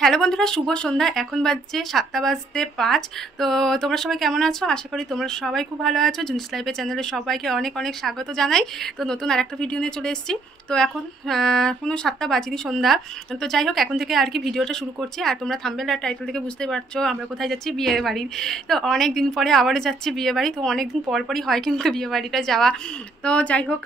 Hello বন্ধুরা, শুভ সন্ধ্যা। এখন বাজছে 7টা বাজতে 5। তো তোমরা সবাই কেমন আছো? আশা করি তোমরা সবাই খুব ভালো আছো। জুনিস লাইফের চ্যানেলে সবাইকে অনেক অনেক স্বাগত জানাই। তো নতুন আরেকটা ভিডিও নিয়ে চলে এসেছি। তো এখন কোনো 7টা বাজিনি, সন্ধ্যা। তো যাই হোক, এখন থেকে আর কি ভিডিওটা শুরু করছি। আর তোমরা থাম্বনেল আর টাইটেল থেকে বুঝতে পারছো আমরা কোথায় যাচ্ছি, বিয়ে বাড়ি। তো অনেক দিন পরে আবারও যাচ্ছি বিয়ে বাড়ি। তো অনেক দিন পরই হয় কিন্তু বিয়ে বাড়িটা যাওয়া। তো যাই হোক,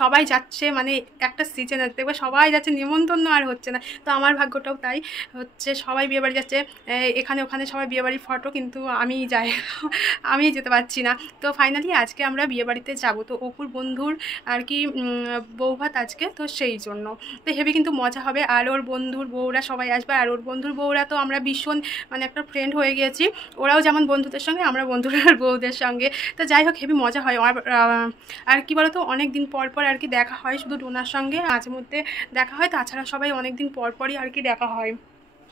সবাই যাচ্ছে, মানে একটা সিজন আছে, দেখবে সবাই যাচ্ছে, নিমন্ত্রণ আর হচ্ছে না। তো আমার ভাগ্যটাও তাই হচ্ছে, সবাই বিয়েবাড়ি যাচ্ছে। এখানে ওখানে সবাই বিয়েবাড়ির ফটো, কিন্তু আমি যাই আমি যেতে পারছি না। তো ফাইনালি আজকে আমরা বিয়েবাড়িতে যাব। তো অপুর বন্ধুর আর কি বৌভাত আজকে, তো সেই জন্য তো হেভি কিন্তু মজা হবে। আর ওর বন্ধুর বউরা সবাই আসবে। আর ওর বন্ধুর বউরা তো আমরা ভীষণ মানে একটা ফ্রেন্ড হয়ে গিয়েছি। ওরাও যেমন বন্ধুদের সঙ্গে, আমরা বন্ধুরা বউদের সঙ্গে। তো যাই হোক, হেভি মজা হয়। আর কি বলতো, অনেক দিন পর পর আর কি দেখা হয়, শুধু ডোনার সঙ্গে মাঝে মধ্যে দেখা হয়। তাছাড়া সবাই অনেক দিন পর পরই আর কি দেখা হয়,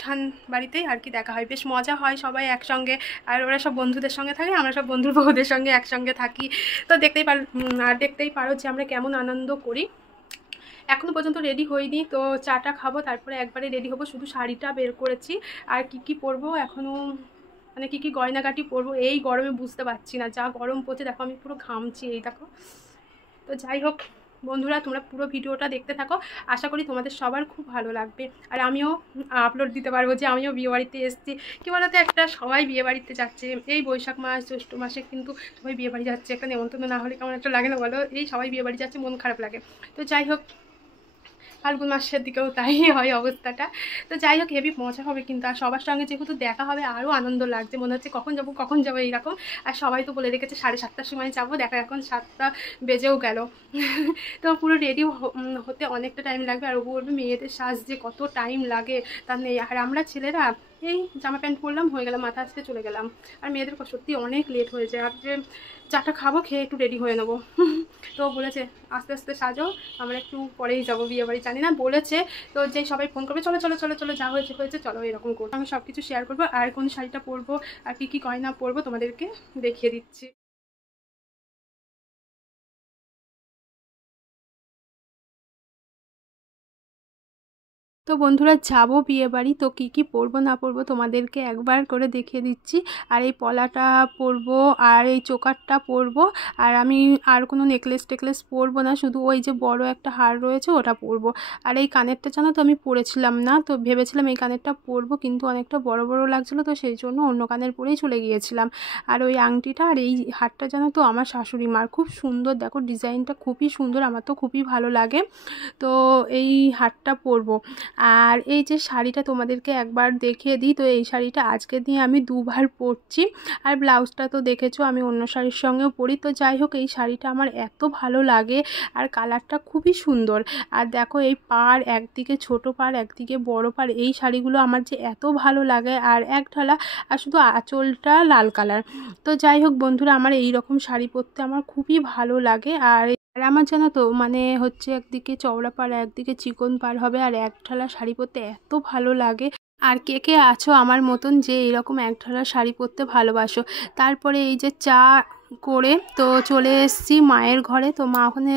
ঠান বাড়িতেই আর কি দেখা হয়। বেশ মজা হয় সবাই একসঙ্গে। আর ওরা সব বন্ধুদের সঙ্গে থাকে, আমরা সব বন্ধুর বউদের সঙ্গে একসঙ্গে থাকি। তো দেখতেই পারো যে আমরা কেমন আনন্দ করি। এখনও পর্যন্ত রেডি হইনি। তো চাটা খাবো, তারপরে একবারে রেডি হবো। শুধু শাড়িটা বের করেছি। আর কি পরবো এখনও, মানে কি গয়নাগাটি পরবো এই গরমে বুঝতে পারছি না। যা গরম পড়ছে দেখো, আমি পুরো ঘামছি, এই দেখো। তো যাই হোক বন্ধুরা, তোমরা পুরো ভিডিওটা দেখতে থাকো। আশা করি তোমাদের সবার খুব ভালো লাগবে। আর আমিও আপলোড দিতে পারবো যে আমিও বিয়েবাড়িতে এসেছি। কী বলতো, একটা সবাই বিয়েবাড়িতে যাচ্ছে এই বৈশাখ মাস জ্যৈষ্ঠ মাসে, কিন্তু সবাই বিয়েবাড়ি যাচ্ছে। একটা নেমন্তন্ন না হলে কেমন একটা লাগে না বলো? এই সবাই বিয়েবাড়ি যাচ্ছে, মন খারাপ লাগে। তো যাই হোক, ফাল্গুন মাসের দিকেও তাই হয় অবস্থাটা। তো যাই হোক, হেভি মজা হবে কিন্তু। আর সবার সঙ্গে যেহেতু দেখা হবে, আরও আনন্দ লাগছে, মনে হচ্ছে কখন যাবো এইরকম। আর সবাই তো বলে রেখেছে 7:30টার সময় যাবো, দেখা এখন 7টা বেজেও গেল। তো পুরো রেডি হতে অনেকটা টাইম লাগবে। আর ও বলবে মেয়েদের সাজ যে কত টাইম লাগে তা নেই। আর আমরা ছেলেরা এই জামা প্যান্ট পরলাম, হয়ে গেলাম, মাথা আসতে চলে গেলাম। আর মেয়েদের সত্যি অনেক লেট হয়ে যায়। আর যে চাটা খাবো, খেয়ে একটু রেডি হয়ে নেবো। তো বলেছে আস্তে আস্তে সাজো, আমরা একটু পরেই যাবো বিয়ে বাড়ি, জানি না বলেছে। তো যে সবাই ফোন করবে, চলো চলো চলো চলো, যা হয়েছে চলো, এরকম করবো। আমি সব কিছু শেয়ার করবো। আর কোন শাড়িটা পরবো আর কি গয়না পরবো তোমাদেরকে দেখিয়ে দিচ্ছি। তো বন্ধুরা, যাবো বিয়েবাড়ি। তো কি পরবো না পরবো তোমাদেরকে একবার করে দেখিয়ে দিচ্ছি। আর এই পলাটা পরবো, আর এই চোকারটা পরবো। আর আমি আর কোনো নেকলেস পরবো না, শুধু ওই যে বড় একটা হার রয়েছে ওটা পরবো। আর এই কানেরটা জানো তো আমি পরেছিলাম না, তো ভেবেছিলাম এই কানেরটা পরবো, কিন্তু অনেকটা বড় বড় লাগছিলো, তো সেই জন্য অন্য কানের পরেই চলে গিয়েছিলাম। আর ওই আংটিটা আর এই হারটা জানো তো আমার শাশুড়ি মার, খুব সুন্দর, দেখো ডিজাইনটা খুবই সুন্দর, আমার তো খুবই ভালো লাগে। তো এই হারটা পরবো। আর এই যে শাড়িটা তোমাদেরকে একবার দেখিয়ে দিই। তো এই শাড়িটা আজকে দিয়ে আমি দুবার পরছি। আর ব্লাউজটা তো দেখেছো, আমি অন্য শাড়ির সঙ্গেও পরি। তো যাই হোক, এই শাড়িটা আমার এত ভালো লাগে, আর কালারটা খুবই সুন্দর। আর দেখো, এই পাড় একদিকে ছোট পাড়, একদিকে বড় পাড়, এই শাড়িগুলো আমার যে এত ভালো লাগে। আর এক ঢালা, আর শুধু আঁচলটা লাল কালার। তো যাই হোক বন্ধুরা, আমার এই রকম শাড়ি পরতে আমার খুবই ভালো লাগে। আর আমার জানো তো, মানে হচ্ছে একদিকে চওড়া পাড়, একদিকে চিকন পাড় হবে, আর এক ঢালা শাড়ি পরতে এত ভালো লাগে। আর কে আছো আমার মতন যে এরকম এক ঢালা শাড়ি পরতে ভালোবাসো? তারপরে এই যে চা করে তো চলে এসেছি মায়ের ঘরে। তো মা ওখানে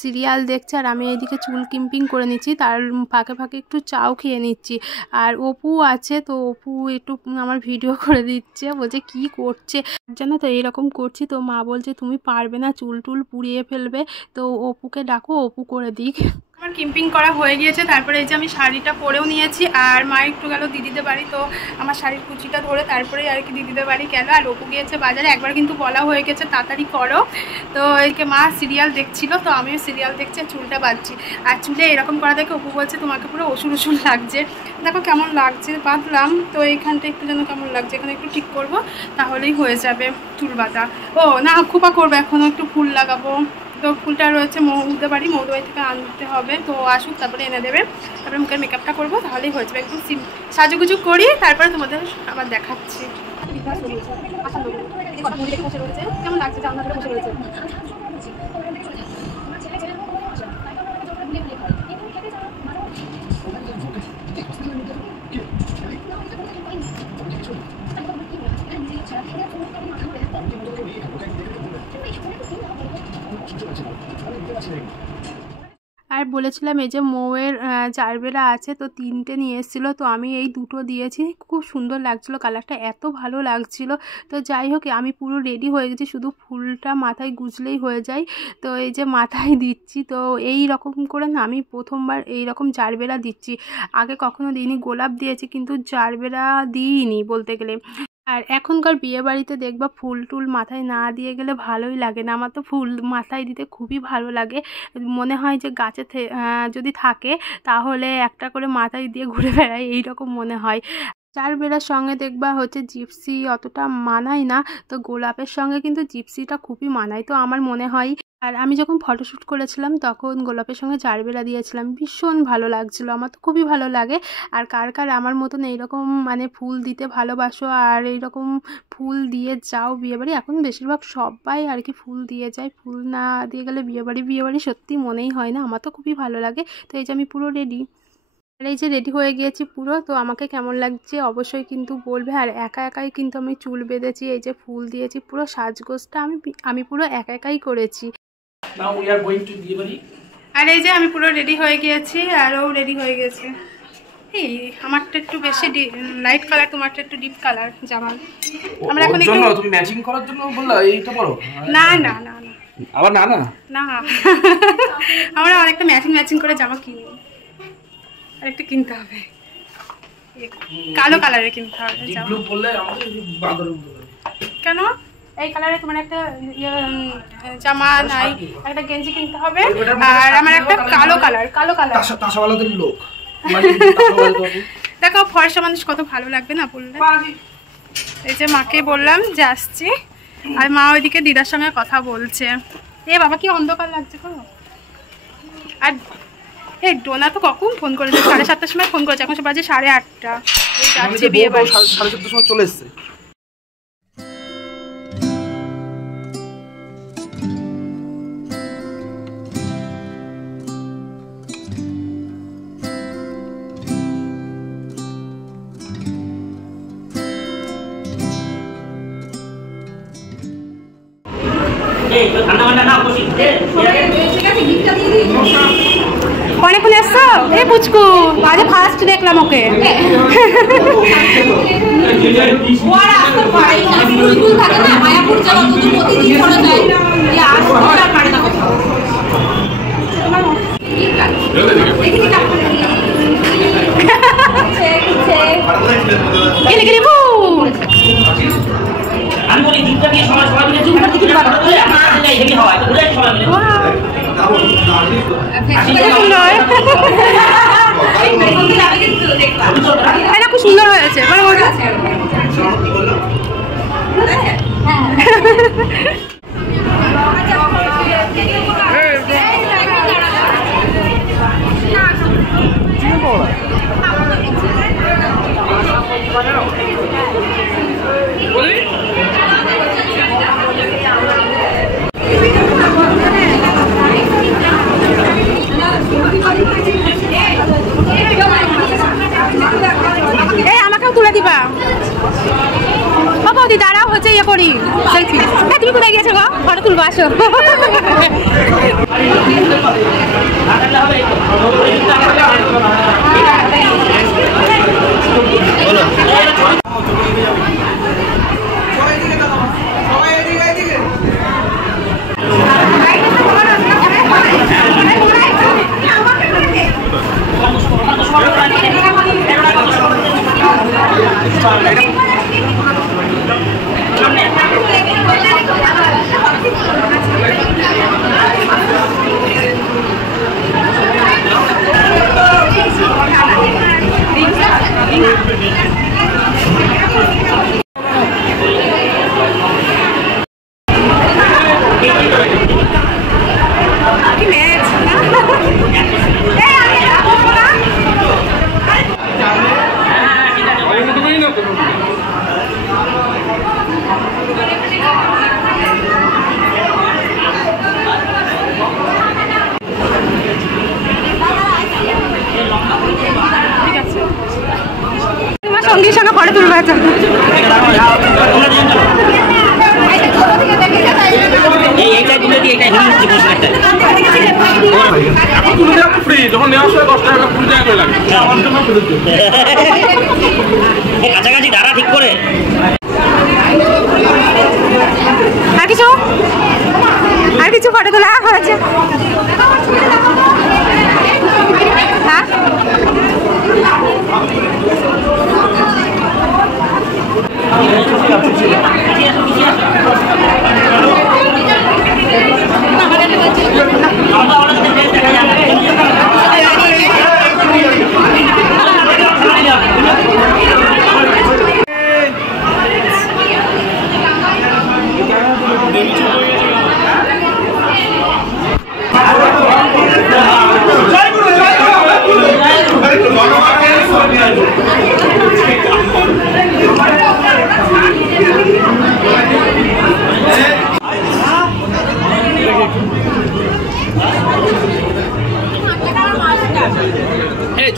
সিরিয়াল দেখছে, আর আমি এইদিকে চুল কিম্পিং করে নিচ্ছি, তার ফাঁকে ফাঁকে একটু চাও খেয়ে নিচ্ছি। আর অপু আছে, তো অপু একটু আমার ভিডিও করে দিচ্ছে, বলছে কি করছে জানো তো, এইরকম করছি। তো মা বলছে তুমি পারবে না, চুল টুল পুড়িয়ে ফেলবে, তো অপুকে ডাকো, অপু করে দিক। আমার কিম্পিং করা হয়ে গিয়েছে। তারপরে এই যে আমি শাড়িটা পরেও নিয়েছি। আর মা একটু গেল দিদিদের বাড়ি, তো আমার শাড়ির কুচিটা ধরে তারপরে আর কি দিদিদের বাড়ি গেল। আর অপু গিয়েছে বাজারে। একবার কিন্তু বলা হয়ে গেছে তাড়াতাড়ি করো। তো এইকে মা সিরিয়াল দেখছিল, তো আমিও সিরিয়াল দেখছি, চুলটা বাঁধছি। আর চুলে এরকম করা দেখে অপু বলছে তোমাকে পুরো অসুর লাগছে। দেখো কেমন লাগছে, বাঁধলাম। তো এইখানটা একটু যেন কেমন লাগছে, এখানে একটু ঠিক করব, তাহলেই হয়ে যাবে চুল বাঁধা। ও না, খোপা করবো, এখনও একটু ফুল লাগাবো। তো ফুলটা রয়েছে মৌদে বাড়ি থেকে আনতে হবে। তো আসুক, তারপরে এনে দেবে। তারপরে মুখের মেকআপটা করবো, তাহলেই হয়ে যাবে। একটু সাজুগুজু করি, তারপরে তোমাদের আবার দেখাচ্ছি। কেমন লাগছে জানলা ধরে বসে রয়েছে। আর বলেছিলাম এই যে মৌয়ের জারবেরা আছে, তো 3টে নিয়ে এসেছিলো, তো আমি এই 2টো দিয়েছি। খুব সুন্দর লাগছিলো, কালারটা এত ভালো লাগছিলো। তো যাই হোক, আমি পুরো রেডি হয়ে গেছি, শুধু ফুলটা মাথায় গুজলেই হয়ে যায়। তো এই যে মাথায় দিচ্ছি, তো এই রকম করে না আমি প্রথমবার এই রকম জারবেরা দিচ্ছি। আগে কখনো দিইনি, গোলাপ দিয়েছি কিন্তু জারবেরা দিইনি বলতে গেলে। আর এখনকার বিয়েবাড়িতে দেখবা ফুল টুল মাথায় না দিয়ে গেলে ভালোই লাগে না। আমার তো ফুল মাথায় দিতে খুবই ভালো লাগে, মনে হয় যে গাছে যদি থাকে তাহলে একটা করে মাথায় দিয়ে ঘুরে বেড়াই, এইরকম মনে হয়। জারবেরার সঙ্গে দেখবা হচ্ছে জিপসি অতটা মানায় না, তো গোলাপের সঙ্গে কিন্তু জিপসিটা খুবই মানায়, তো আমার মনে হয়। আর আমি যখন ফটোশ্যুট করেছিলাম তখন গোলাপের সঙ্গে জারবেরা দিয়েছিলাম, ভীষণ ভালো লাগছিলো, আমার তো খুবই ভালো লাগে। আর কার কার আমার মতন এইরকম মানে ফুল দিতে ভালোবাসো আর এইরকম ফুল দিয়ে যাও বিয়েবাড়ি? এখন বেশিরভাগ সবাই আর কি ফুল দিয়ে যায়, ফুল না দিয়ে গেলে বিয়েবাড়ি সত্যি মনেই হয় না। আমার তো খুবই ভালো লাগে। তো এই যে আমি পুরো রেডি, আর এই যে রেডি হয়ে গিয়েছি পুরো, তো আমাকে কেমন লাগছে অবশ্যই কিন্তু বলবে। আর একা একাই কিন্তু আমি চুল বেঁধেছি, এই যে ফুল দিয়েছি, পুরো সাজগোজটা আমি পুরো একা একাই করেছি। আর এই যে আমি পুরো রেডি হয়ে গিয়েছি, আর ও রেডি হয়ে গেছে। এই আমারটা একটু বেশি লাইট কালার, তোমারটা একটু ডিপ কালার জামা। আমরা এখন একটু তুমি ম্যাচিং করার জন্য বললা এইটা পরো? না না না না, আবার না না না আমরা অনেকটা ম্যাচিং করে জামা কিনি, আর একটা কিনতে হবে, কালো কালারের কিনতে হবে কেন? এই কালারে তোমার একটা জামা নাই, একটা গেঞ্জি কিনতে হবে, আর আমার একটা কালো কালার তাসাওয়ালাদের লোক। দেখো ফর্সা মানুষ কত ভালো লাগবে না বললে। এই যে মাকে বললাম যে আসছি, আর মা ওইদিকে দিদার সঙ্গে কথা বলছে। এ বাবা কি অন্ধকার লাগছে গো। আর এই ডোনা তো কখন ফোন করেছে? 7:30টার সময় ফোন করেছে, এখন সে বাজে 8:30। যাচ্ছে বিয়ে বাড়ি, 7:30টার সময় চলে এসছে। অনেকক্ষণ এসছো? এই পুচকু আজ ফার্স্ট দেখলাম ওকে। খুব সুন্দর হয়েছে, আমাকেও তুলে দিবা। বাবা দি দাঁড়াও, হচ্ছে ইয়ে করি সেলফি। তুমি কোথায় গিয়েছো গো? ফটো তুলবো, আসো। সঙ্গীর সঙ্গে ফটো তুলবো। এইটা তুলে দিয়ে ফ্রি যখন নেওয়ার সময় 10 টাকা 20 টাকা করে লাগে আমার জন্য কাছাকাছি দাঁড়া ঠিক করে আর কিছু ফটো তোলা হয়েছে। হ্যাঁ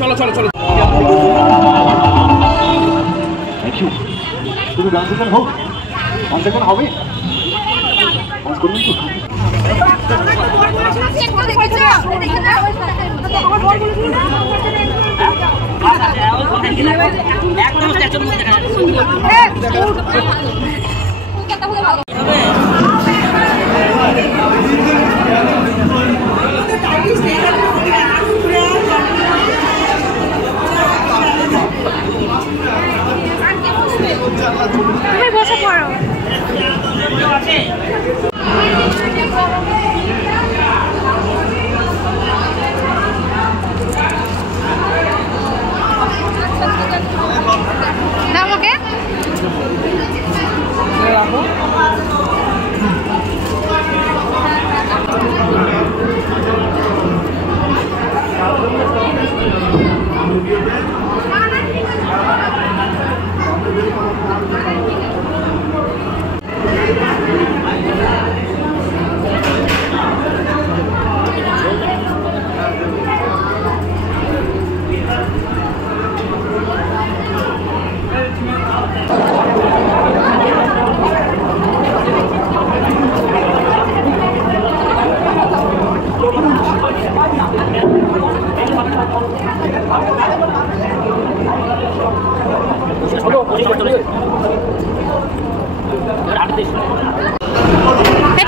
চলো চলো চলো শুধু গান সেখানে হোক, গান সেখানে হবে কাজ করবেন তুমি বসে পড়ো। দাও ওকে।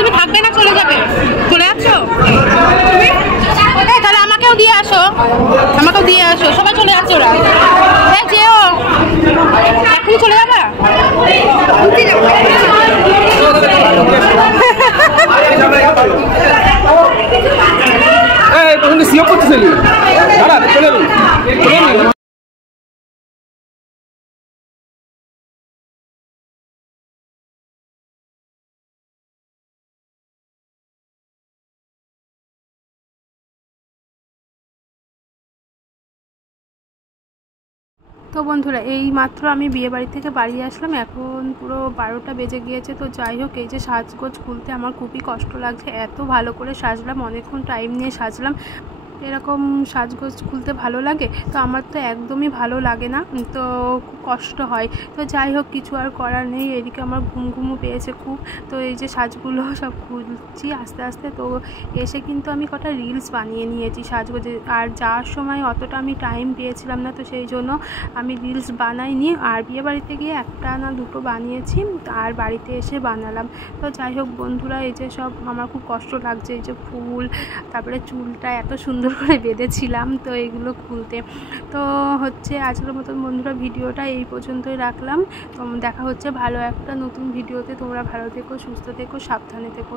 তুমি থাকবে না, চলে যাবে? চলে যাচ্ছ? তাহলে আমাকেও দিয়ে আসো, আমাকেও দিয়ে আসো। সবাই চলে যাচ্ছে ওরা। হ্যাঁ যেও, এখনই চলে যাবা? সিও করতেছিলি চলে যাবে। তো বন্ধুরা, এই মাত্র আমি বিয়েবাড়ি থেকে বাড়ি আসলাম। এখন পুরো 12টা বেজে গিয়েছে। তো যাই হোক, এই যে সাজগোজ খুলতে আমার খুবই কষ্ট লাগছে। এত ভালো করে সাজলাম, অনেকক্ষণ টাইম নিয়ে সাজলাম। এরকম সাজগোজ খুলতে ভালো লাগে? তো আমার তো একদমই ভালো লাগে না, তো খুব কষ্ট হয়। তো যাই হোক, কিছু আর করার নেই। এদিকে আমার ঘুমও পেয়েছে খুব। তো এই যে সাজগুলো সব খুলছি আস্তে আস্তে। তো এসে কিন্তু আমি কটা রিলস বানিয়ে নিয়েছি সাজগোজে। আর যাওয়ার সময় অতটা আমি টাইম পেয়েছিলাম না, তো সেই জন্য আমি রিলস বানাইনি। আর বিয়ে বাড়িতে গিয়ে একটা না দুটো বানিয়েছি, আর বাড়িতে এসে বানালাম। তো যাই হোক বন্ধুরা, এই যে সব আমার খুব কষ্ট লাগছে। এই যে ফুল, তারপরে চুলটা এত সুন্দর করে বেঁধেছিলাম, তো এগুলো খুলতে। তো হচ্ছে আজকের মতন বন্ধুরা ভিডিওটা এই পর্যন্তই রাখলাম। তো দেখা হচ্ছে ভালো একটা নতুন ভিডিওতে। তোমরা ভালো থেকো, সুস্থ থেকো, সাবধানে থেকো।